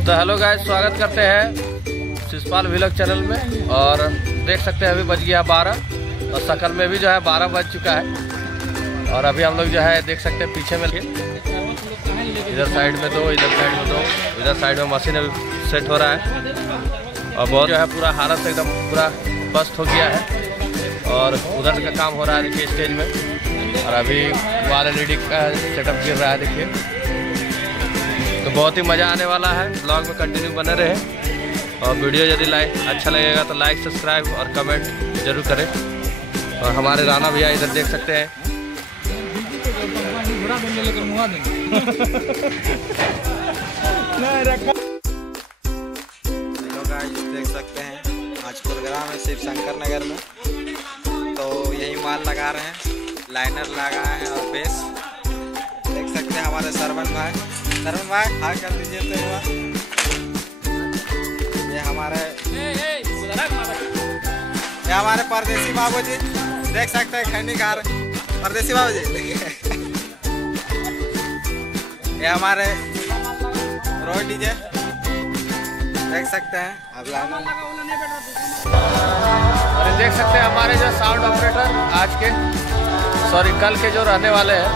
तो hello guys, स्वागत करते हैं शिशपाल व्लॉग चैनल में। और देख सकते हैं अभी बज गया 12 और सकल में भी जो है 12 बज चुका है। और अभी हम लोग जो है देख सकते हैं पीछे में इधर साइड में दो, इधर साइड में दो, इधर साइड में मशीन अभी सेट हो रहा है। और बहुत जो है पूरा हालत एकदम पूरा बस्त हो गया है। और उधर का काम हो रहा है देखिए स्टेज में। और अभी वाल LED का सेटअप गिर रहा है देखिए। तो बहुत ही मज़ा आने वाला है। ब्लॉग में कंटिन्यू बने रहे। और वीडियो यदि अच्छा लगेगा तो लाइक, सब्सक्राइब और कमेंट जरूर करें। और हमारे राणा भैया इधर देख सकते हैं। देख सकते हैं आज प्रोग्राम है शिव शंकर नगर में। तो यही माल लगा रहे हैं, लाइनर लगाए हैं और बेस देख सकते हैं। हमारे सरवन भाई हाँ कर दीजिए। तो ये हमारे परदेसी बाबूजी देख सकते हैं, खैनीकार परदेसी बाबूजी। ये हमारे रोड डीजे देख सकते हैं। अब और देख सकते हैं हमारे जो साउंड ऑपरेटर आज के कल के जो रहने वाले हैं।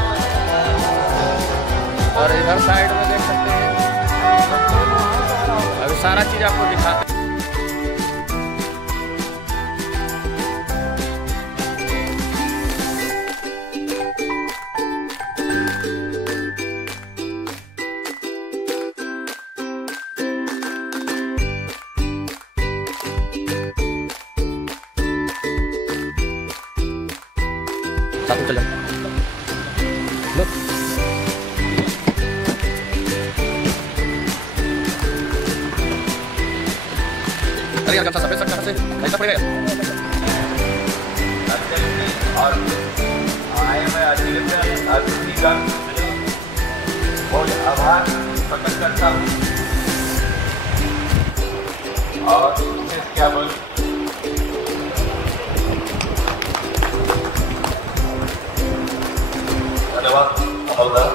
और इधर साइड में देख सकते हैं अभी सारा चीज आपको दिखाते हैं। सफेद सकता से ऐसा पड़ेगा। और आए मैं अतिथि का बहुत आभार प्रकट करता हूँ। और क्या बोल धन्यवाद अमलदार।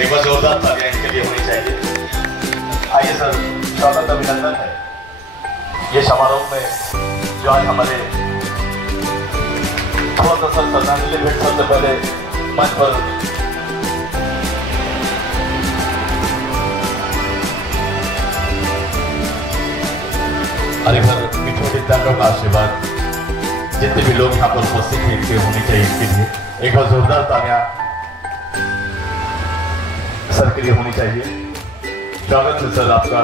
एक बार जोरदार तालियां इनके लिए होनी चाहिए। आइए सर, स्वागत अभिनंदन है ये समारोह में जो आज हमारे थोड़ा सा सर श्रद्धांजलि भेंट सबसे पहले मंच पर हरे घर मिठू विद्यालयों का आशीर्वाद जितने भी लोग यहाँ पर उपस्थित हैं इनके होनी चाहिए। इनके लिए एक बार जोरदार तालियां सर के लिए होनी चाहिए। स्वागत है सर आपका।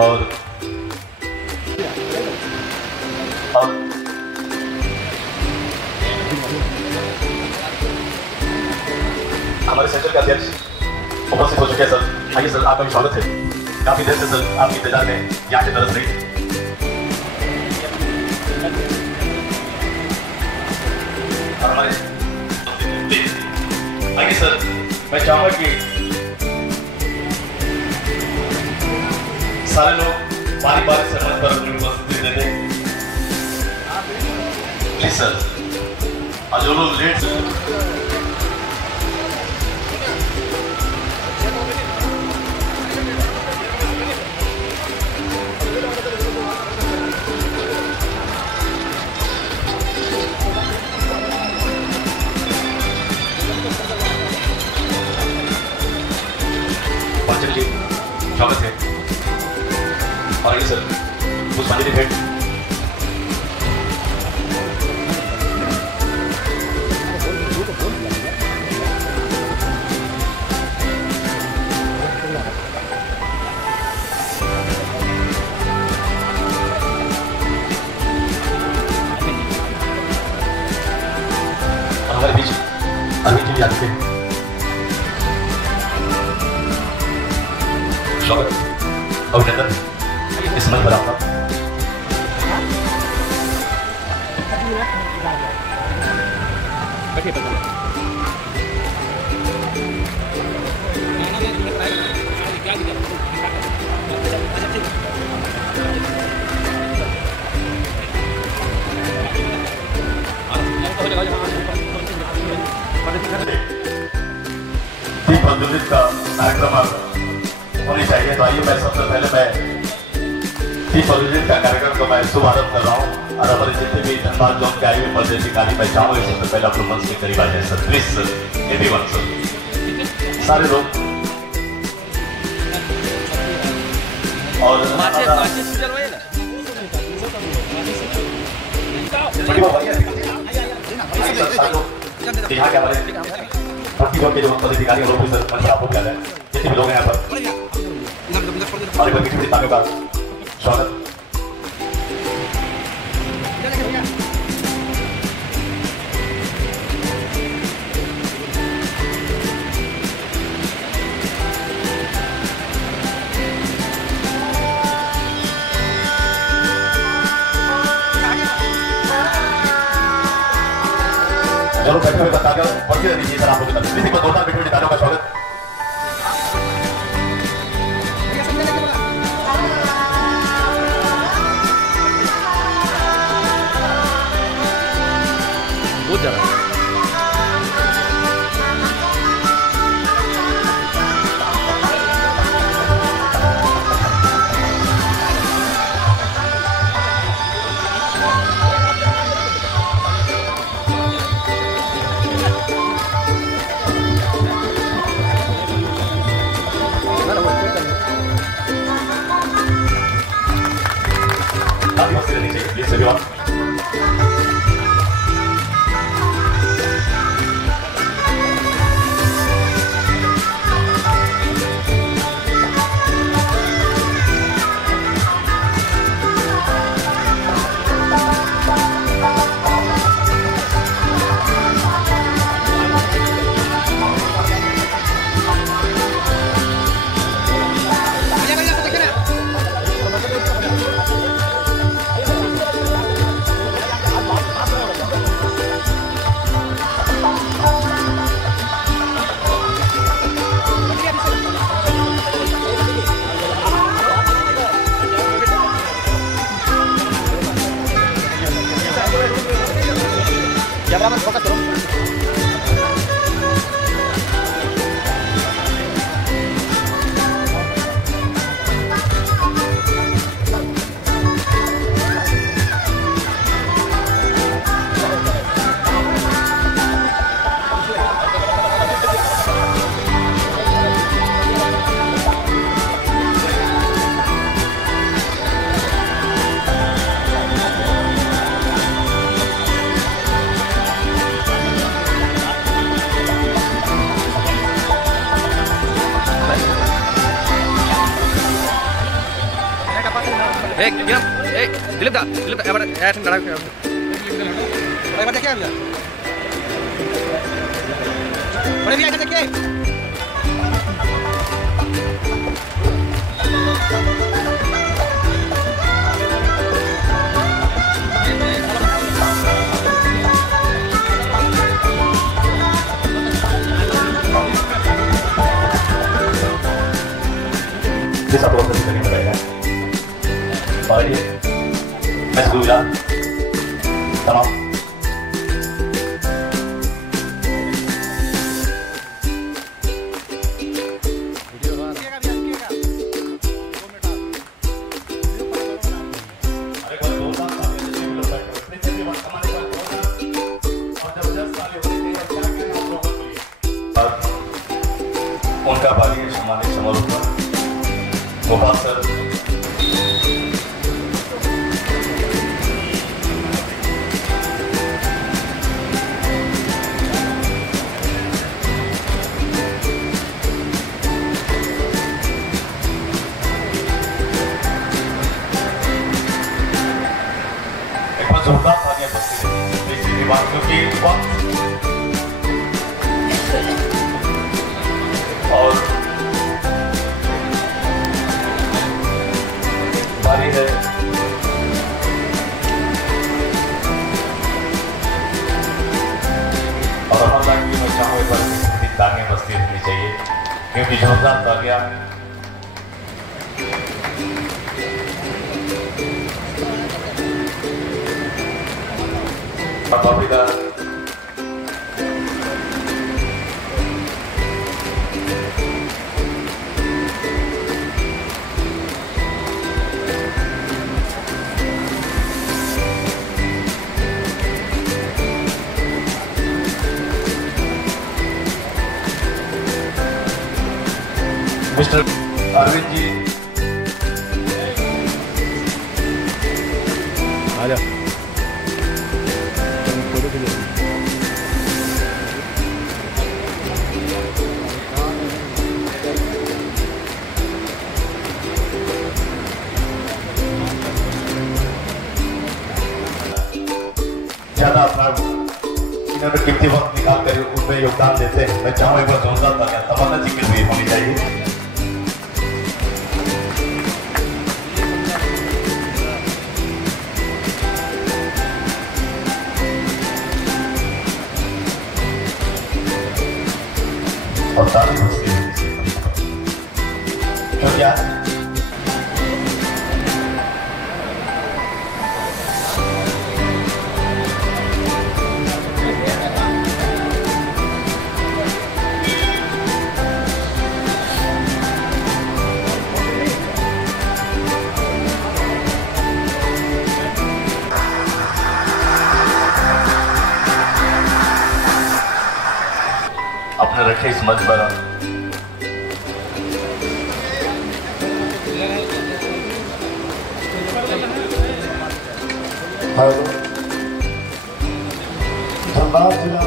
और हमारे सेंटर के अध्यक्ष उपस्थित हो चुके हैं सर। आइए सर, आपका भी स्वागत है। काफी देर से सर आपकी इंतजार में यहाँ की तरफ से। हमारे आइए सर, मैं चाहूंगा कि सारे लोग बारी बारी से मंच पर अपनी उपस्थिति दे दें प्लीज सर। और जो लोग लेट स्वागत है। और आइए सर, पुष्पांजलि भेंट। हमारे बीच अरविंद जी आते हैं। स्वागत अभिनंदन इस मंच पर आपका। दीप प्रज्वलित का कार्यक्रम होनी चाहिए। तो आइए मैं सबसे पहले दीप प्रज्वलित का कार्यक्रम को मैं शुभारंभ कर रहा हूँ और हमारे जितने भी धनबाद जोन के आए हुए पदाधिकारी मैं चाहूँगा सबसे पहले आप लोग मंच के करीब आ जाए sir, please sir, everyone sir, सारे लोग। और यहाँ के हमारे प्रतियों के जो पदाधिकारी लोग भी सर मंच आपको क्या है, जितने भी लोग हैं यहाँ पर हमारे प्रतियोगिताओं का स्वागत। चलो बैठे हुए बता बढ़ते दीजिए सर आप लोग किसी को जोरदार बैठे हुए नेताओं का स्वागत। बहुत ज्यादा प्लीज एवरीवन। कैमरामैन फोकस करो। दिलीप दा ऐसे खड़ा क्या भैया बड़े भैया देखिए जिस आप लोग करने पड़ेगा और ये मैं स्कूल जा तमाम उनका बागी सम्मानित समारोह पर गोपाल सर एक बार जोरदार तालियां बजती रही क्योंकि वक्त और बारी है क्योंकि जोरदार आ गया। मिस्टर अरविंद जी आ जा। ज्यादा अपना इन्होंने कीमती वक्त निकाल कर उनमें योगदान देते हैं। मैं चाहूँ एक बार जोरदार तालियां तमन्ना जी के लिए होनी चाहिए। और ताली बजती है तो क्या अपने रखे इस मंच पर धनबाद जिला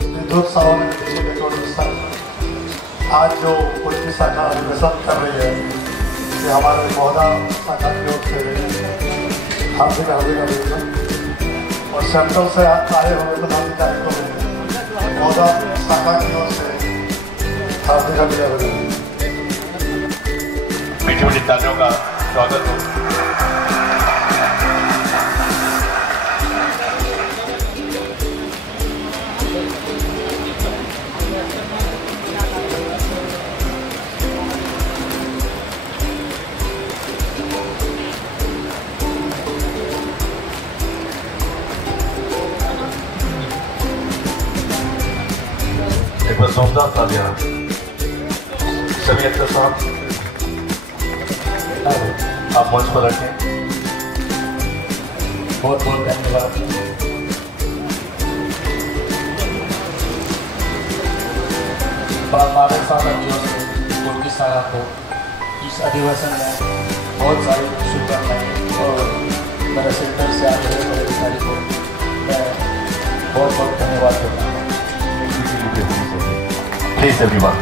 विद्युत सावन आज जो पुलिस शाखा अधिवेशन कर रही है कि हमारे महोदा शाखा की ओर से हार्दिक अभिनंदन और सेंट्रल से आए हुए पदाधिकारी को महोदा शाखा की ओर से हार्दिक अभिनंदन। मीठी मीठी तालियों का स्वागत हो। एक बार जोरदार तालियां सभी अक्सर साहब आप मंच पर रखें। बहुत बहुत धन्यवाद। हमारे साथ पुलिस शाखा को इस अधिवेशन में बहुत सारी शुभकामनाएं और मेरे सेंटर से आए हुए मेरे अधिकारी को मैं बहुत बहुत धन्यवाद देता हूँ। Please everyone.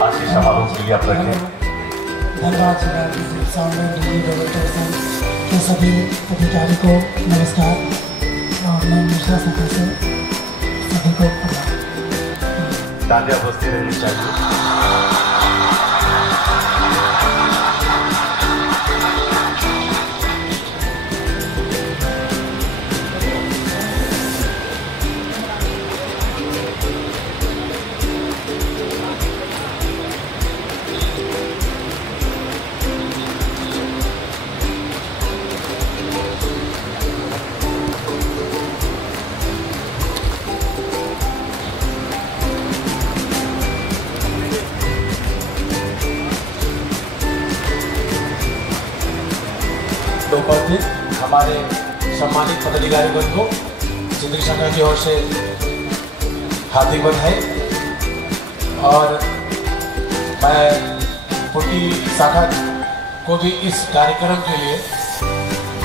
आशीष समारोह के लिए आप रखें। धनबाद जिला विद्युत सावन डिवीजन के सभी अधिकारी को नमस्कार और मैं मिश्रा शाखा से सभी को तालियां बजती रहनी चाहिए। उपस्थित हमारे सम्मानित पदाधिकारी वर्ग को सिंदगी शाखा की ओर से हार्दिक बधाई और मैं पुटी शाखा को भी इस कार्यक्रम के लिए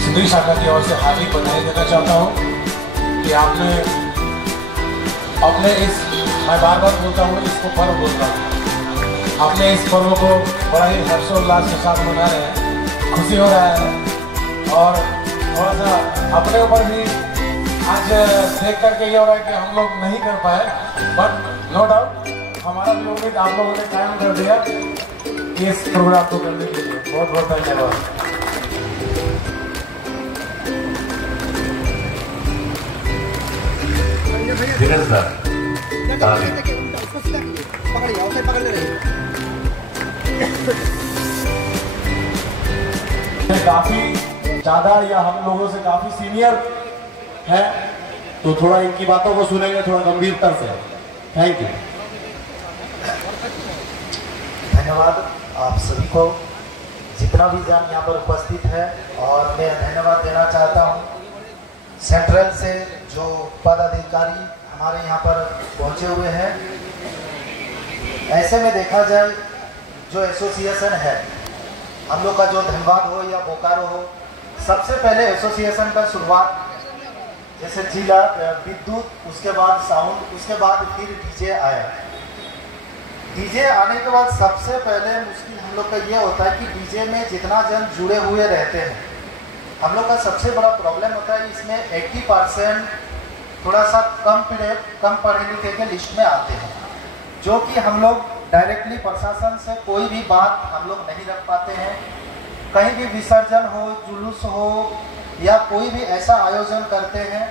सिंदगी शाखा की ओर से हार्दिक बधाई देना चाहता हूँ कि आपने अपने इस मैं बार बार बोलता हूँ इसको पर्व बोलता हूँ आपने इस पर्व को बड़ा ही हर्षोल्लास के साथ मना रहे हैं खुशी हो रहा है और थोड़ा सा अपने ऊपर भी आज देख करके ये हो रहा है कि हम लोग नहीं कर पाए, बट नो डाउट हमारा भी उम्मीद आप लोगों ने कायम कर दिया इस प्रोग्राम को करने के लिए। बहुत बहुत धन्यवाद। काफी ज्यादा या हम लोगों से काफी सीनियर है, तो थोड़ा इनकी बातों को सुनेंगे थोड़ा गंभीरता से। Thank you. धन्यवाद आप सभी को, जितना भी जन यहाँ पर उपस्थित है, और मैं धन्यवाद देना चाहता हूँ सेंट्रल से जो पदाधिकारी हमारे यहाँ पर पहुँचे हुए हैं। ऐसे में देखा जाए जो एसोसिएशन है, हम लोग का जो धनबाद हो या बोकारो हो, सबसे पहले एसोसिएशन का शुरुआत जैसे जिला विद्युत, उसके बाद साउंड, उसके बाद फिर डीजे आया। डीजे आने के बाद सबसे पहले मुश्किल हम लोग का ये होता है कि डीजे में जितना जन जुड़े हुए रहते हैं, हम लोग का सबसे बड़ा प्रॉब्लम होता है इसमें 80% थोड़ा सा कम पढ़े लिखे के लिस्ट में आते हैं, जो कि हम लोग डायरेक्टली प्रशासन से कोई भी बात हम लोग नहीं रख पाते हैं। कहीं भी विसर्जन हो, जुलूस हो या कोई भी ऐसा आयोजन करते हैं,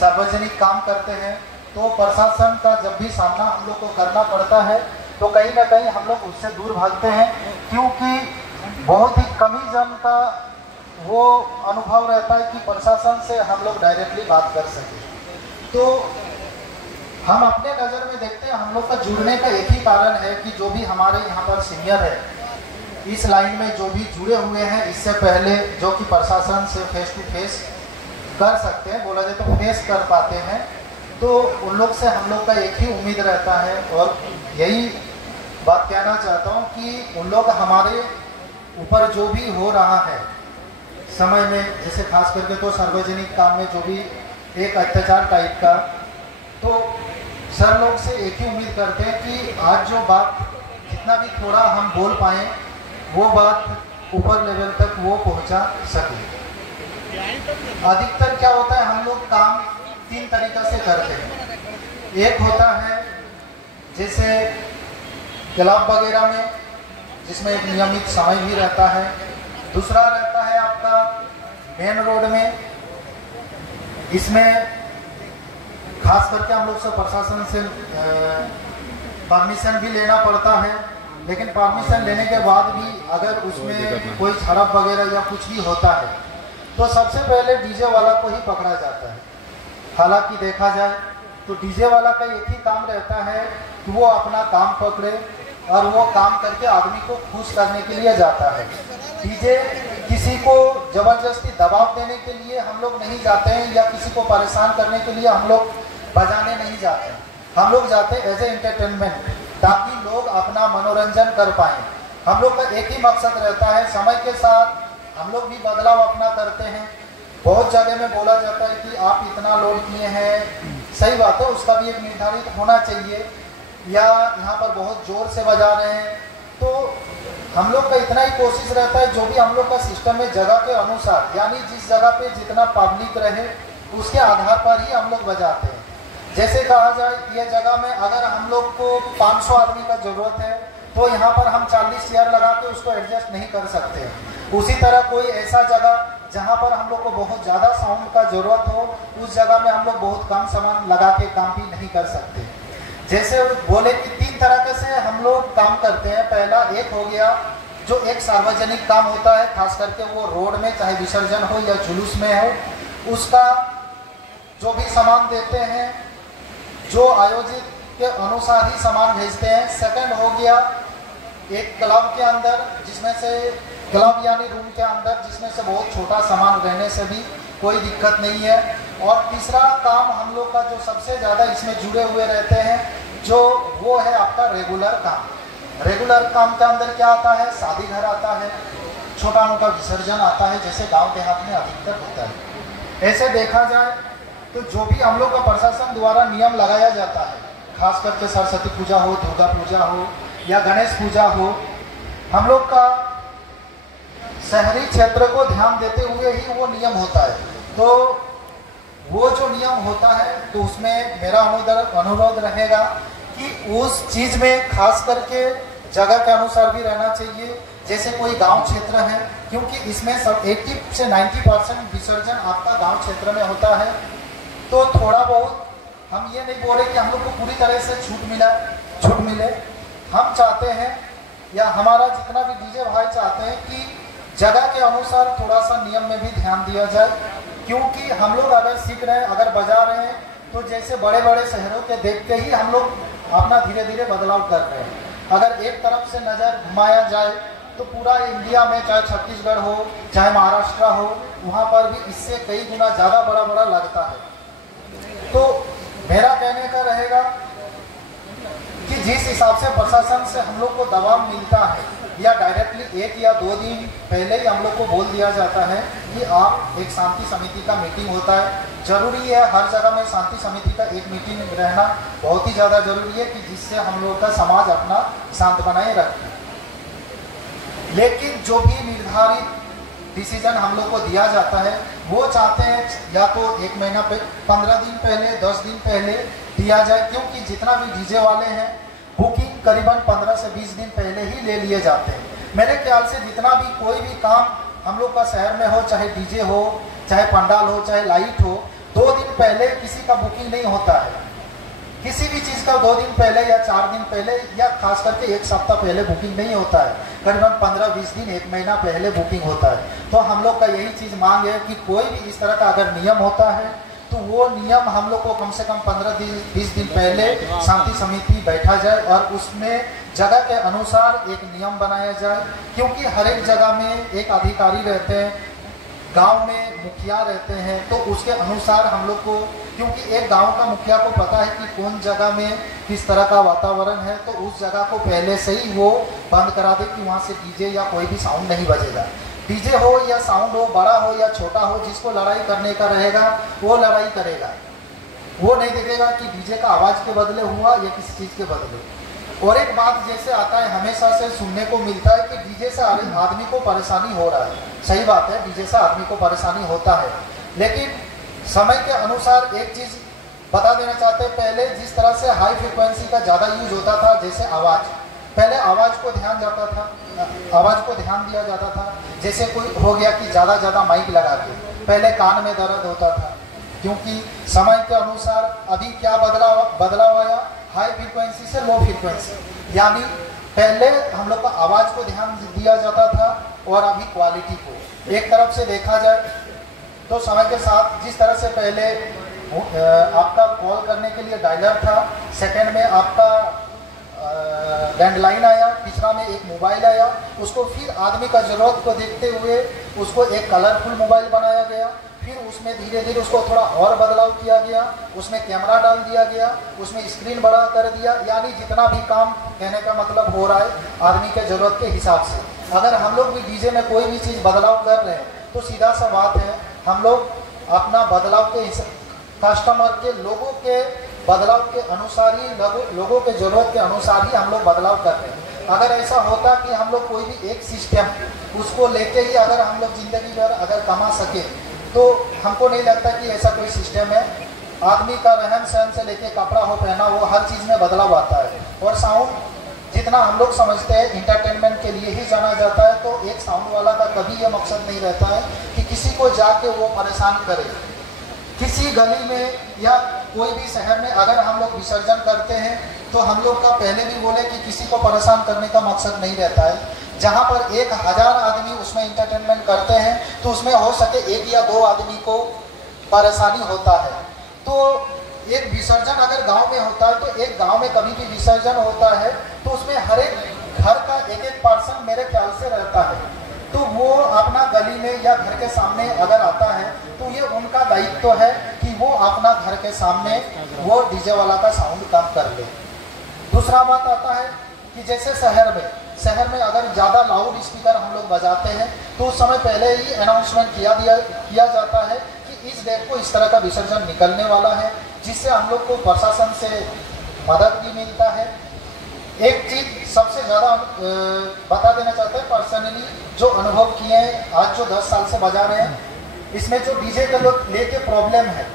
सार्वजनिक काम करते हैं, तो प्रशासन का जब भी सामना हम लोग को करना पड़ता है तो कहीं ना कहीं हम लोग उससे दूर भागते हैं, क्योंकि बहुत ही कम ही जन का वो अनुभव रहता है कि प्रशासन से हम लोग डायरेक्टली बात कर सकें। तो हम अपने नज़र में देखते हैं, हम लोग का जुड़ने का एक ही कारण है कि जो भी हमारे यहाँ पर सीनियर है इस लाइन में, जो भी जुड़े हुए हैं इससे पहले, जो कि प्रशासन से फेस टू फेस कर सकते हैं, बोला जाए तो फेस कर पाते हैं, तो उन लोग से हम लोग का एक ही उम्मीद रहता है। और यही बात कहना चाहता हूँ कि उन लोग हमारे ऊपर जो भी हो रहा है समय में, जैसे खास करके तो सार्वजनिक काम में जो भी एक अत्याचार टाइप का, तो सर लोग से एक ही उम्मीद करते हैं कि आज जो बात जितना भी थोड़ा हम बोल पाएँ वो बात ऊपर लेवल तक वो पहुंचा सके। अधिकतर क्या होता है, हम लोग काम 3 तरीक़ा से करते हैं। एक होता है जैसे क्लब वगैरह में, जिसमें एक नियमित समय भी रहता है। दूसरा रहता है आपका मेन रोड में, इसमें खास करके हम लोग से प्रशासन से परमिशन भी लेना पड़ता है, लेकिन परमिशन लेने के बाद भी अगर उसमें कोई खराब वगैरह या कुछ भी होता है तो सबसे पहले डीजे वाला को ही पकड़ा जाता है। हालांकि देखा जाए तो डीजे वाला का एक ही काम रहता है कि वो अपना काम पकड़े और वो काम करके आदमी को खुश करने के लिए जाता है। डीजे किसी को जबरदस्ती दबाव देने के लिए हम लोग नहीं जाते हैं, या किसी को परेशान करने के लिए हम लोग बजाने नहीं जाते हैं। हम लोग जाते हैं एज ए एंटरटेनमेंट, ताकि लोग अपना मनोरंजन कर पाएँ। हम लोग का एक ही मकसद रहता है। समय के साथ हम लोग भी बदलाव अपना करते हैं। बहुत जगह में बोला जाता है कि आप इतना लोड किए हैं, सही बात है, उसका भी एक निर्धारित होना चाहिए, या यहाँ पर बहुत ज़ोर से बजा रहे हैं, तो हम लोग का इतना ही कोशिश रहता है जो भी हम लोग का सिस्टम है जगह के अनुसार, यानी जिस जगह पे जितना पब्लिक रहे उसके आधार पर ही हम लोग बजाते हैं। जैसे कहा जाए ये जगह में अगर हम लोग को 500 आदमी का ज़रूरत है तो यहाँ पर हम 40 चेयर लगा के उसको एडजस्ट नहीं कर सकते। उसी तरह कोई ऐसा जगह जहाँ पर हम लोग को बहुत ज़्यादा साउंड का ज़रूरत हो, उस जगह में हम लोग बहुत कम सामान लगा के काम भी नहीं कर सकते। जैसे बोले कि 3 तरह से हम लोग काम करते हैं। पहला एक हो गया जो एक सार्वजनिक काम होता है, खास करके वो रोड में चाहे विसर्जन हो या जुलूस में हो, उसका जो भी सामान देते हैं जो आयोजित के अनुसार ही सामान भेजते हैं। सेकंड हो गया एक क्लब के अंदर, जिसमें से क्लब यानी रूम के अंदर, जिसमें से बहुत छोटा सामान रहने से भी कोई दिक्कत नहीं है। और तीसरा काम हम लोग का जो सबसे ज़्यादा इसमें जुड़े हुए रहते हैं, जो वो है आपका रेगुलर काम। रेगुलर काम के अंदर क्या आता है, शादी घर आता है, छोटा मोटा विसर्जन आता है, जैसे गांव देहात में अधिकतर होता है। ऐसे देखा जाए तो जो भी हम लोग का प्रशासन द्वारा नियम लगाया जाता है, खास करके सरस्वती पूजा हो, दुर्गा पूजा हो या गणेश पूजा हो, हम लोग का शहरी क्षेत्र को ध्यान देते हुए ही वो नियम होता है। तो वो जो नियम होता है तो उसमें मेरा अनुरोध रहेगा कि उस चीज़ में खास करके जगह के अनुसार भी रहना चाहिए। जैसे कोई गांव क्षेत्र है, क्योंकि इसमें सब 80 से 90% विसर्जन आपका गांव क्षेत्र में होता है, तो थोड़ा बहुत हम ये नहीं बोल रहे कि हम लोग को पूरी तरह से छूट मिले। हम चाहते हैं या हमारा जितना भी डीजे भाई चाहते हैं कि जगह के अनुसार थोड़ा सा नियम में भी ध्यान दिया जाए, क्योंकि हम लोग अगर सीख रहे हैं, अगर बजा रहे हैं, तो जैसे बड़े बड़े शहरों के देख के ही हम लोग अपना धीरे धीरे बदलाव कर रहे हैं। अगर एक तरफ से नज़र घुमाया जाए तो पूरा इंडिया में, चाहे छत्तीसगढ़ हो चाहे महाराष्ट्र हो, वहाँ पर भी इससे कई गुना ज़्यादा बड़ा लगता है। तो मेरा कहने का रहेगा कि जिस हिसाब से प्रशासन से हम लोग को दबाव मिलता है या डायरेक्टली 1 या 2 दिन पहले ही हम लोग को बोल दिया जाता है कि आप एक शांति समिति का मीटिंग होता है। जरूरी है हर जगह में शांति समिति का एक मीटिंग रहना बहुत ही ज़्यादा जरूरी है कि जिससे हम लोग का समाज अपना शांत बनाए रखे। लेकिन जो भी निर्धारित डिसीजन हम लोग को दिया जाता है वो चाहते हैं या तो 1 महीना 15 दिन पहले, 10 दिन पहले दिया जाए, क्योंकि जितना भी डीजे वाले हैं बुकिंग करीबन 15 से 20 दिन पहले ही ले लिए जाते हैं। मेरे ख्याल से जितना भी कोई भी काम हम लोग का शहर में हो, चाहे डीजे हो, चाहे पंडाल हो, चाहे लाइट हो, 2 दिन पहले किसी का बुकिंग नहीं होता है। किसी भी चीज़ का 2 दिन पहले या 4 दिन पहले या खास करके 1 सप्ताह पहले बुकिंग नहीं होता है। करीबन 15-20 दिन, 1 महीना पहले बुकिंग होता है। तो हम लोग का यही चीज़ मांग है कि कोई भी इस तरह का अगर नियम होता है तो वो नियम हम लोग को कम से कम 15-20 दिन पहले शांति समिति बैठा जाए और उसमें जगह के अनुसार एक नियम बनाया जाए, क्योंकि हर एक जगह में एक अधिकारी रहते हैं, गांव में मुखिया रहते हैं, तो उसके अनुसार हम लोग को, क्योंकि एक गांव का मुखिया को पता है कि कौन जगह में किस तरह का वातावरण है, तो उस जगह को पहले से ही वो बंद करा दे कि वहाँ से डीजे या कोई भी साउंड नहीं बजेगा। डीजे हो या साउंड हो, बड़ा हो या छोटा हो, जिसको लड़ाई करने का रहेगा वो लड़ाई करेगा। वो नहीं देखेगा कि डीजे का आवाज़ के बदले हुआ या किसी चीज़ के बदले। और एक बात जैसे आता है, हमेशा से सुनने को मिलता है कि डीजे से आदमी को परेशानी हो रहा है। सही बात है, डीजे से आदमी को परेशानी होता है, लेकिन समय के अनुसार एक चीज़ बता देना चाहते हैं। पहले जिस तरह से हाई फ्रिक्वेंसी का ज़्यादा यूज होता था, जैसे आवाज़, पहले आवाज़ को ध्यान दिया जाता था। जैसे कोई हो गया कि ज़्यादा माइक लगा के, पहले कान में दर्द होता था, क्योंकि समय के अनुसार अभी क्या बदलाव आया, हाई फ्रीक्वेंसी से लो फ्रीक्वेंसी, यानी पहले हम लोग का आवाज़ को ध्यान दिया जाता था और अभी क्वालिटी को। एक तरफ से देखा जाए तो समय के साथ जिस तरह से पहले आपका कॉल करने के लिए डायलर था, सेकंड में आपका लैंडलाइन आया, तीसरा में एक मोबाइल आया, उसको फिर आदमी का ज़रूरत को देखते हुए उसको एक कलरफुल मोबाइल बनाया गया, फिर उसमें धीरे धीरे उसको थोड़ा और बदलाव किया गया, उसमें कैमरा डाल दिया गया, उसमें स्क्रीन बड़ा कर दिया, यानी जितना भी काम, कहने का मतलब हो रहा है आदमी के ज़रूरत के हिसाब से। अगर हम लोग भी डीजे में कोई भी चीज़ बदलाव कर रहे हैं तो सीधा सा बात है, हम लोग अपना बदलाव के कस्टमर के, लोगों के बदलाव के अनुसार ही, लोगों के ज़रूरत के अनुसार ही हम लोग बदलाव कर रहे हैं। अगर ऐसा होता कि हम लोग कोई भी एक सिस्टम उसको लेके ही अगर हम लोग ज़िंदगी भर अगर कमा सके, तो हमको नहीं लगता कि ऐसा कोई सिस्टम है। आदमी का रहन सहन से लेके कपड़ा हो पहना, वो हर चीज़ में बदलाव आता है। और साउंड जितना हम लोग समझते हैं इंटरटेनमेंट के लिए ही जाना जाता है, तो एक साउंड वाला का कभी ये मकसद नहीं रहता है कि किसी को जाके वो परेशान करे। किसी गली में या कोई भी शहर में अगर हम लोग विसर्जन करते हैं तो हम लोग का पहले भी बोले कि किसी को परेशान करने का मकसद नहीं रहता है। जहाँ पर 1000 आदमी उसमें इंटरटेनमेंट करते हैं तो उसमें हो सके 1 या 2 आदमी को परेशानी होता है। तो एक विसर्जन अगर गांव में होता है, तो एक गांव में कभी भी विसर्जन होता है तो उसमें हर एक घर का एक पर्सन मेरे ख्याल से रहता है, तो वो अपना गली में या घर के सामने अगर आता है तो ये उनका दायित्व है कि वो अपना घर के सामने वो डीजे वाला का साउंड कम कर ले। दूसरा बात आता है कि जैसे शहर में अगर ज़्यादा लाउड स्पीकर हम लोग बजाते हैं तो उस समय पहले ही अनाउंसमेंट किया जाता है कि इस डेट को इस तरह का विसर्जन निकलने वाला है, जिससे हम लोग को प्रशासन से मदद भी मिलता है। एक चीज़ सबसे ज़्यादा बता देना चाहते हैं, पर्सनली जो अनुभव किए हैं, आज जो 10 साल से बजा रहे हैं, इसमें जो डीजे का लोग लेके प्रॉब्लम है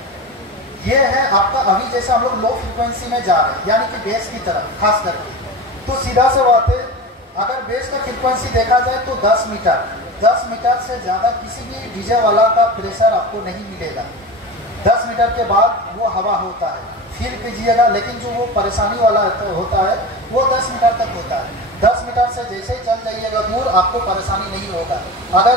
ये है आपका, अभी जैसे हम लोग लो फ्रिक्वेंसी में जा रहे हैं यानी कि बेस की तरफ खास करके, तो सीधा से बात है अगर बेस का फ्रिक्वेंसी देखा जाए तो 10 मीटर से ज़्यादा किसी भी डीजे वाला का प्रेशर आपको नहीं मिलेगा। 10 मीटर के बाद वो हवा होता है, फील कीजिएगा, लेकिन जो वो परेशानी वाला होता है वो 10 मीटर तक होता है। 10 मीटर से जैसे ही चल जाइएगा दूर, आपको परेशानी नहीं होगा। अगर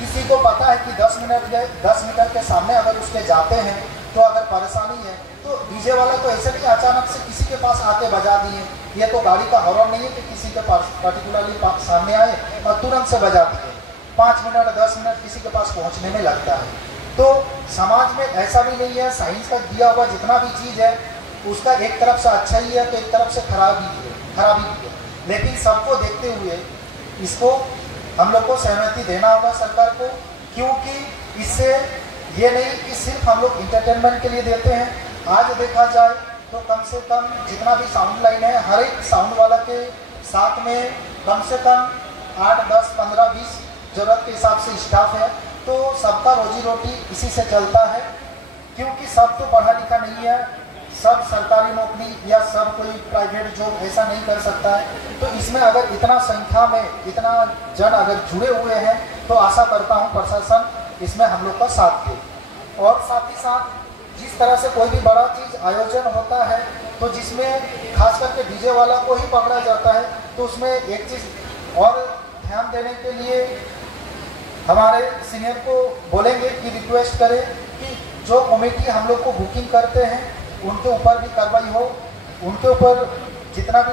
किसी को पता है कि 10 मीटर के सामने अगर उसके जाते हैं तो अगर परेशानी है, तो डीजे वाला तो ऐसे नहीं अचानक से किसी के पास आके बजा दिए, ये तो गाड़ी का हॉर्न नहीं है कि किसी के पास पर्टिकुलरली सामने आए और तुरंत से बजा दिए। 5 मिनट 10 मिनट किसी के पास पहुंचने में लगता है। तो समाज में ऐसा भी नहीं है, साइंस का दिया हुआ जितना भी चीज़ है उसका एक तरफ से अच्छा ही है तो एक तरफ से खराबी भी है, लेकिन सबको देखते हुए इसको हम लोग को सहमति देना होगा सरकार को, क्योंकि इससे ये नहीं कि सिर्फ हम लोग इंटरटेनमेंट के लिए देते हैं। आज देखा जाए तो कम से कम जितना भी साउंड लाइन है, हर एक साउंड वाला के साथ में कम से कम 8, 10, 15, 20 जरूरत के हिसाब से स्टाफ है, तो सबका रोजी रोटी इसी से चलता है। क्योंकि सब तो पढ़ा लिखा नहीं है, सब सरकारी नौकरी या सब कोई प्राइवेट जॉब ऐसा नहीं कर सकता है। तो इसमें अगर इतना संख्या में इतना जन अगर जुड़े हुए हैं तो आशा करता हूँ प्रशासन इसमें हम लोग का साथ दे। और साथ ही साथ जिस तरह से कोई भी बड़ा चीज़ आयोजन होता है तो जिसमें खास करके डीजे वाला को ही पकड़ा जाता है, तो उसमें एक चीज़ और ध्यान देने के लिए हमारे सीनियर को बोलेंगे कि रिक्वेस्ट करें कि जो कमेटी हम लोग को बुकिंग करते हैं उनके ऊपर भी कार्रवाई हो, उनके ऊपर जितना भी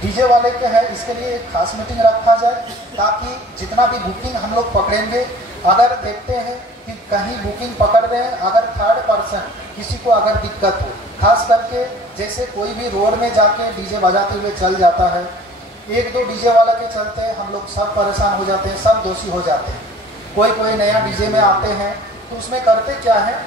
डीजे वाले के हैं इसके लिए एक खास मीटिंग रखा जाए, ताकि जितना भी बुकिंग हम लोग पकड़ेंगे, अगर देखते हैं कि कहीं बुकिंग पकड़ रहे हैं, अगर थर्ड पर्सन किसी को अगर दिक्कत हो, खास करके जैसे कोई भी रोड में जाके डीजे बजाते हुए चल जाता है, 1-2 डीजे वाला के चलते हम लोग सब परेशान हो जाते हैं, सब दोषी हो जाते हैं। कोई नया डीजे में आते हैं तो उसमें करते क्या है,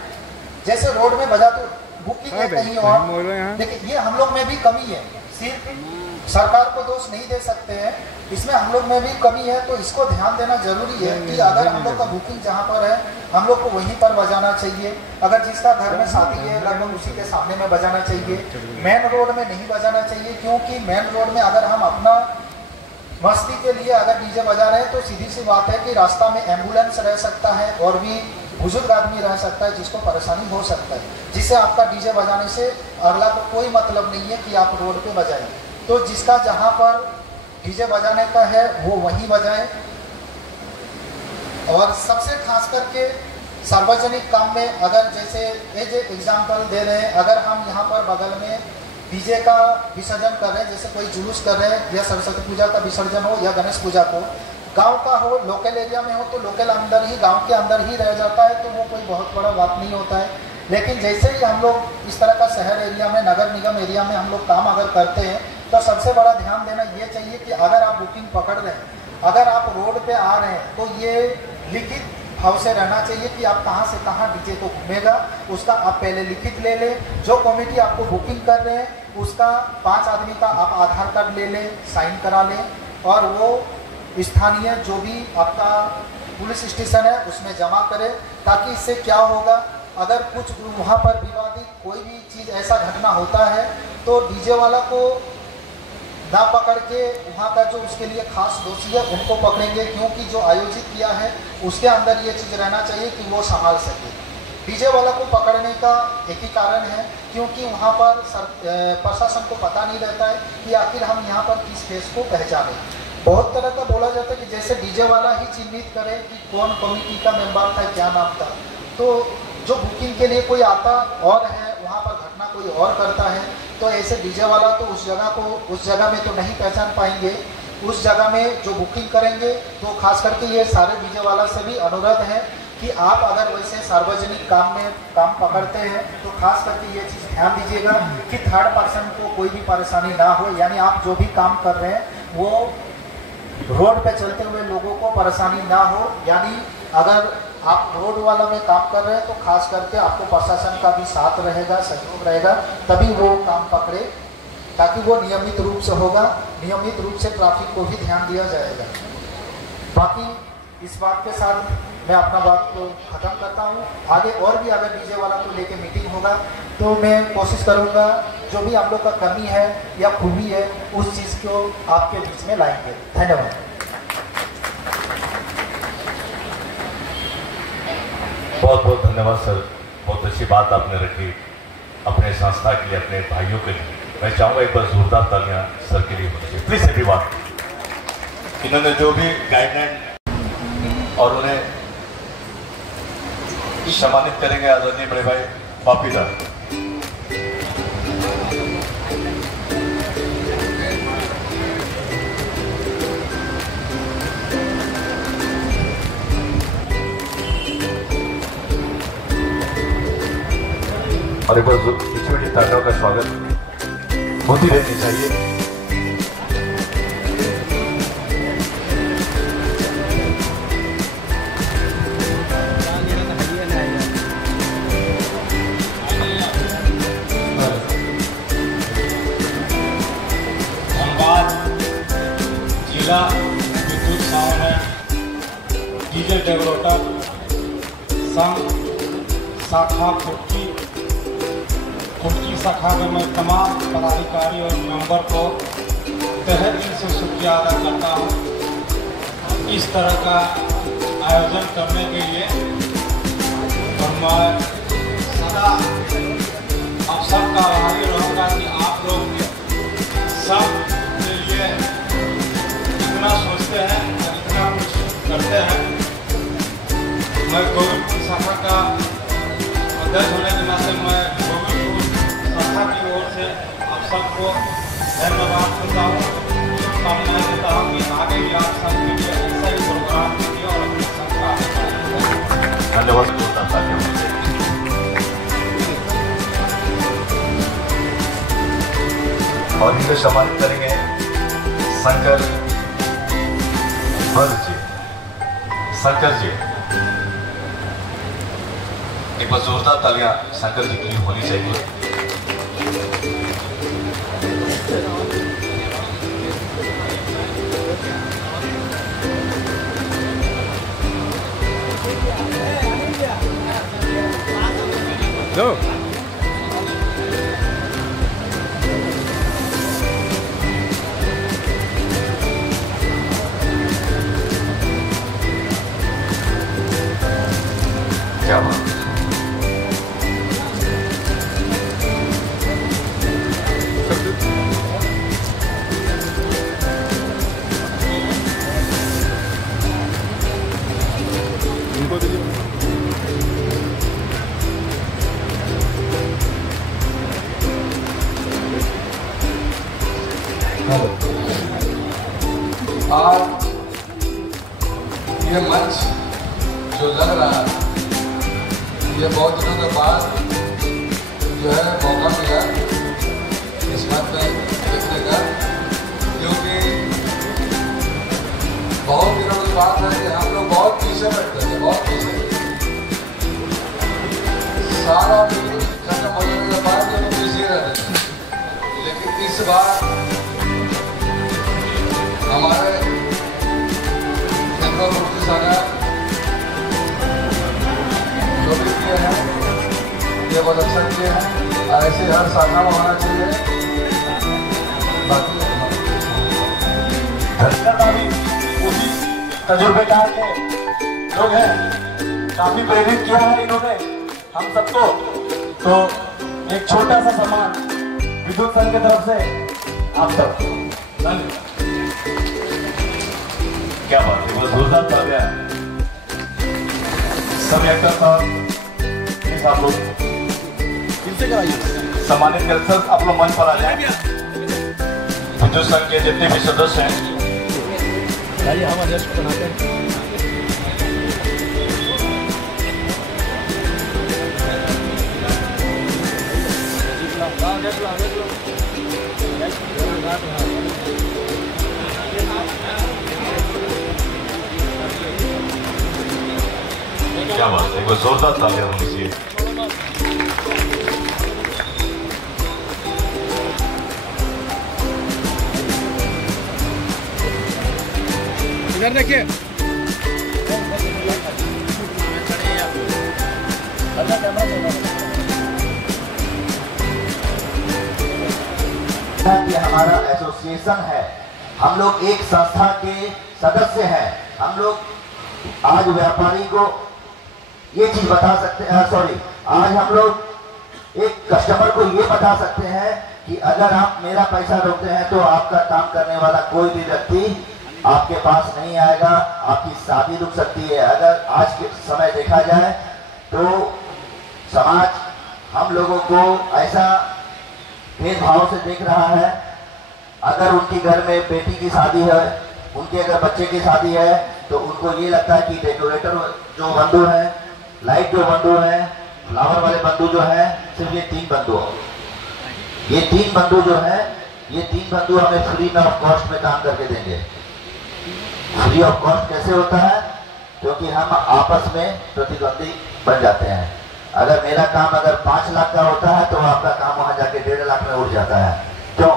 जैसे रोड में बजा तो बुकिंग है कहीं और, लेकिन ये हम लोग में भी कमी है, सिर्फ सरकार को दोष नहीं दे सकते हैं, इसमें हम लोग में भी कमी है। तो इसको ध्यान देना जरूरी है कि अगर हम लोग का बुकिंग जहाँ पर है हम लोग को वहीं पर बजाना चाहिए। अगर जिसका घर में शादी है लगभग उसी के सामने में बजाना चाहिए, मेन रोड में नहीं बजाना चाहिए, क्योंकि मेन रोड में अगर हम अपना मस्ती के लिए अगर डीजे बजा रहे हैं तो सीधी सी बात है कि रास्ता में एम्बुलेंस रह सकता है और भी बुजुर्ग आदमी रह सकता है जिसको परेशानी हो सकता है, जिससे आपका डीजे बजाने से अगला को कोई मतलब नहीं है कि आप रोड पे बजाएं। तो जिसका जहाँ पर डीजे बजाने का है वो वहीं बजाएं। और सबसे खास करके सार्वजनिक काम में अगर जैसे एज एग्जाम्पल दे रहे हैं, अगर हम यहाँ पर बगल में डीजे का विसर्जन कर रहे हैं, जैसे कोई जुलूस कर रहे हैं या सरस्वती पूजा का विसर्जन हो या गणेश पूजा को, गांव का हो, लोकल एरिया में हो तो लोकल अंदर ही गांव के अंदर ही रह जाता है, तो वो कोई बहुत बड़ा बात नहीं होता है। लेकिन जैसे ही हम लोग इस तरह का शहर एरिया में, नगर निगम एरिया में हम लोग काम अगर करते हैं तो सबसे बड़ा ध्यान देना ये चाहिए कि अगर आप बुकिंग पकड़ रहे हैं, अगर आप रोड पे आ रहे हैं, तो ये लिखित भाव से रहना चाहिए कि आप कहाँ से कहाँ डीजे को घूमेगा, उसका आप पहले लिखित ले लें। जो कमेटी आपको बुकिंग कर रहे हैं उसका 5 आदमी का आप आधार कार्ड ले लें, साइन करा लें, और वो स्थानीय जो भी आपका पुलिस स्टेशन है उसमें जमा करें, ताकि इससे क्या होगा, अगर कुछ वहाँ पर विवादित कोई भी चीज़ ऐसा घटना होता है तो डीजे वाला को ना पकड़ के वहाँ का जो उसके लिए खास दोषी है उनको पकड़ेंगे, क्योंकि जो आयोजित किया है उसके अंदर ये चीज़ रहना चाहिए कि वो संभाल सके। डीजे वाला को पकड़ने का एक ही कारण है, क्योंकि वहाँ पर प्रशासन को पता नहीं रहता है कि आखिर हम यहाँ पर किस केस को पहचानें। बहुत तरह का बोला जाता है कि जैसे डीजे वाला ही चिन्हित करे कि कौन कमेटी का मेंबर था, क्या नाम था, तो जो बुकिंग के लिए कोई आता और है वहाँ पर घटना कोई और करता है, तो ऐसे डीजे वाला तो उस जगह में तो नहीं पहचान पाएंगे। उस जगह में जो बुकिंग करेंगे तो खास करके ये सारे डीजे वाला से भी अनुरोध है कि आप अगर वैसे सार्वजनिक काम में काम पकड़ते हैं तो खास करके ये चीज़ ध्यान दीजिएगा कि थर्ड पर्सन को कोई भी परेशानी ना हो, यानी आप जो भी काम कर रहे हैं वो रोड पे चलते हुए लोगों को परेशानी ना हो। यानी अगर आप रोड वाला में काम कर रहे हैं तो खास करके आपको प्रशासन का भी साथ रहेगा, सहयोग रहेगा, तभी वो काम पकड़े ताकि वो नियमित रूप से होगा, नियमित रूप से ट्रैफिक को भी ध्यान दिया जाएगा। बाकी इस बात के साथ मैं अपना बात को ख़त्म करता हूँ। आगे और भी अगर डीजे वाला को लेके मीटिंग होगा तो मैं कोशिश करूँगा जो भी हम लोग का कमी है या खूबी है उस चीज़ को आपके बीच में लाएंगे। धन्यवाद। बहुत बहुत धन्यवाद सर, बहुत अच्छी बात आपने रखी अपने संस्था के लिए, अपने भाइयों के लिए। मैं चाहूँगा एक बार जोरदार तालियां सर के लिए होनी चाहिए प्लीज। सभी बात इन्होंने जो भी गाइडलाइन और उन्हें सम्मानित करेंगे आदरणीय बड़े भाई पापीदार। और एक बार मीठी तालियों का स्वागत होती रहनी चाहिए। जिला विद्युत सावन डीजे डेवलपर संघ शाखा कुटकी शाखा में मैं तमाम पदाधिकारी और मेंबर को तहे दिल से शुक्रिया अदा करता हूँ इस तरह का आयोजन करने के लिए। और मैं सदा आप सबका आभारी रहूँगा कि आप लोग सब के लिए इतना सोचते हैं और इतना कुछ करते हैं। मैं गोविंदपुर शाखा का अध्यक्ष होने के नाते मैं गोविंदपुर शाखा की ओर से आप सबको धन्यवाद देता हूँ, शुभकामनाएं देता हूँ कि आगे भी आप सबके लिए ऐसा ही प्रोग्राम कीजिए और अपने संघ का धन्यवाद। और इसे सम्मानित करेंगे शंकर जी। शंकर जी, एक बार जोरदार तालियां शंकर जी के लिए होनी चाहिए। Go. क्या बात। आज ये मंच जो लग रहा है ये बहुत दिनों के बाद जो है मौका मिला इस मंच में देखने का, क्योंकि बहुत दिनों की बात है कि हम लोग बहुत पीछे बैठते थे, बहुत पीछे। सारा मीटिंग खत्म होने के बाद हम पीछे रहते थे, लेकिन इस बार हमारे मुक्ति शाखा जो भी किए हैं ये बहुत अच्छा किए हैं, ऐसे हर शाखा में होना चाहिए। बाकी उसी तजुर्बेकार के लोग हैं, काफी प्रेरित किया है इन्होंने हम सबको। तो एक छोटा सा सम्मान विद्युत संघ की तरफ से आप सबको। क्या बात है, बहुत जोरदार तालियां सब एक्टर साहब आप लोग सम्मानित कर। सर आप लोग मंच पर आ जाए। विद्युत संघ के जितने भी सदस्य हैं हम अध्यक्ष बनाते हैं। क्या बात है, जोरदार तालियां होनी चाहिए। इधर देखिए। कि हमारा एसोसिएशन है, हम लोग एक संस्था के सदस्य हैं। हम लोग आज व्यापारी को ये चीज बता सकते हैं, आज हम लोग एक कस्टमर को ये बता सकते हैं कि अगर आप मेरा पैसा रोकते हैं तो आपका काम करने वाला कोई भी व्यक्ति आपके पास नहीं आएगा, आपकी शादी रुक सकती है। अगर आज के समय देखा जाए तो समाज हम लोगों को ऐसा भेदभाव से देख रहा है। अगर उनके घर में बेटी की शादी है, उनके अगर बच्चे की शादी है, तो उनको ये लगता है कि डेकोरेटर जो बंधु है, लाइट जो बंधु है, फ्लावर वाले बंधु जो है, सिर्फ ये 3 बंधु, ये 3 बंधु जो है, ये 3 बंधु हमें फ्री में ऑफ कॉस्ट में काम करके देंगे। फ्री ऑफ कॉस्ट कैसे होता है? क्योंकि हम आपस में प्रतिद्वंदी बन जाते हैं। अगर मेरा काम अगर 5 लाख का होता है तो आपका काम वहां जाके 1.5 लाख में उठ जाता है। क्यों?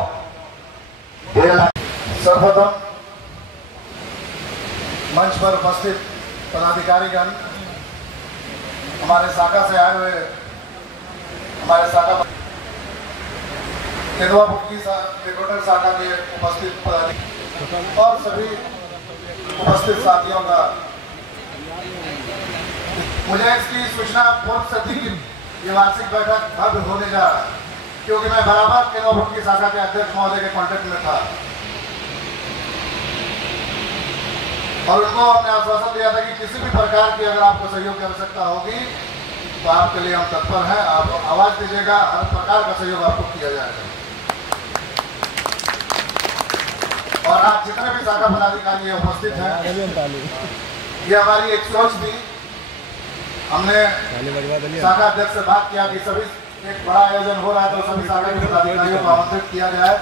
1.5 लाख। सर्वप्रथम मंच पर उपस्थित पदाधिकारीगण, हमारे शाखा से आए हुए हमारे शाखा केंद्रवा की डेकोरेटर शाखा के उपस्थित पदाधिकारी और सभी उपस्थित साथियों का मुझे इसकी सूचना पूर्व से थी कि ये वार्षिक बैठक भव्य होने जा रहा है, क्योंकि मैं बराबर केंद्रवा की शाखा के अध्यक्ष महोदय के कॉन्टेक्ट में था और उनको हमने आश्वासन दिया था कि किसी भी प्रकार की अगर आपको सहयोग की आवश्यकता होगी तो आपके लिए हम तत्पर हैं। आप आवाज दीजिएगा, हर प्रकार का सहयोग आपको किया जाएगा। और आज जितने भी शाखा पदाधिकारी उपस्थित हैं, ये हमारी एक सोच थी। हमने शाखा अध्यक्ष से बात किया कि सभी एक बड़ा आयोजन हो रहा है तो सभी शाखा के पदाधिकारियों को आमंत्रित किया जाए,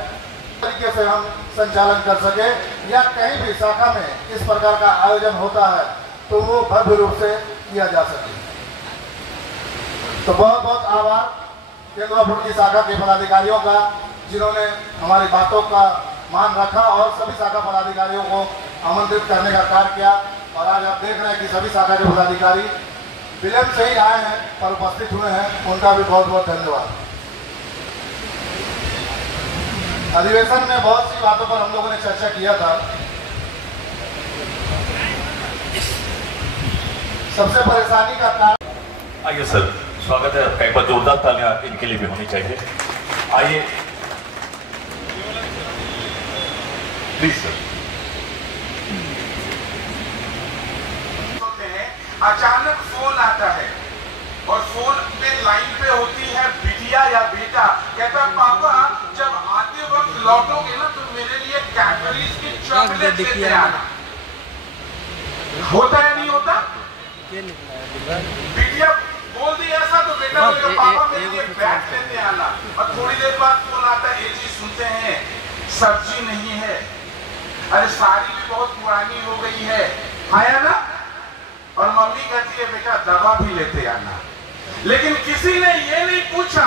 तरीके से हम संचालन कर सके, या कहीं भी शाखा में इस प्रकार का आयोजन होता है तो वो भव्य रूप से किया जा सके। तो बहुत बहुत आभार केंद्रवा की शाखा के पदाधिकारियों का, जिन्होंने हमारी बातों का मान रखा और सभी शाखा पदाधिकारियों को आमंत्रित करने का कार्य किया। और आज आप देख रहे हैं कि सभी शाखा के पदाधिकारी विलंब से ही आए हैं पर उपस्थित हुए हैं, उनका भी बहुत बहुत धन्यवाद। अधिवेशन में बहुत सी बातों पर हम लोगों ने चर्चा किया था। सबसे परेशानी का कारण, आइए सर, स्वागत है आपका। एक बार जोरदार तालियां इनके लिए भी होनी चाहिए। आइए प्लीज सर। अचानक फोन आता है और फोन पे लाइन पे होती है बिटिया या बेटा, कहता पापा जब आते वक्त लौटोगे ना तो मेरे लिए कैडबरीज की चॉकलेट लेते आना। होता है नहीं होता? बिटिया बोल दी ऐसा तो बेटा बोलेगा पापा मेरे लिए बैट लेते आना। और थोड़ी देर बाद फोन आता है, ये चीज सुनते हैं सब्जी नहीं है, अरे साड़ी भी बहुत पुरानी हो गई है, आया ना? और मम्मी कहती है बेटा दवा भी लेते आना। लेकिन किसी ने ये नहीं पूछा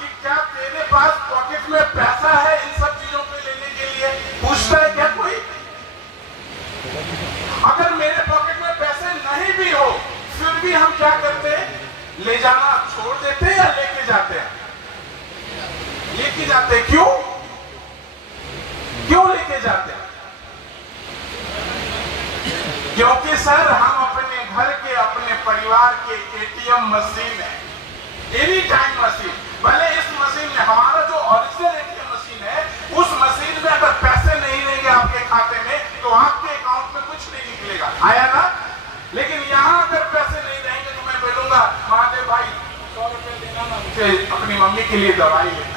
कि क्या तेरे पास पॉकेट में पैसा है इन सब चीजों पे लेने के लिए? पूछता है क्या कोई? अगर मेरे पॉकेट में पैसे नहीं भी हो फिर भी हम क्या करते हैं? ले जाना छोड़ देते हैं या लेके जाते हैं? लेके जाते हैं। क्यों? क्यों लेके जाते हैं? क्योंकि सर हम अपने घर के, अपने परिवार के एटीएम मशीन है, एनी टाइम मशीन। भले इस मशीन में हमारा जो ओरिजिनल एटीएम मशीन है, उस मशीन में अगर पैसे नहीं रहेंगे आपके खाते में तो आपके अकाउंट में कुछ नहीं निकलेगा, आया ना? लेकिन यहाँ अगर पैसे नहीं रहेंगे तो मैं बोलूंगा महादेव भाई 100 रुपए देना ना, मुझे अपनी मम्मी के लिए दवाई ले।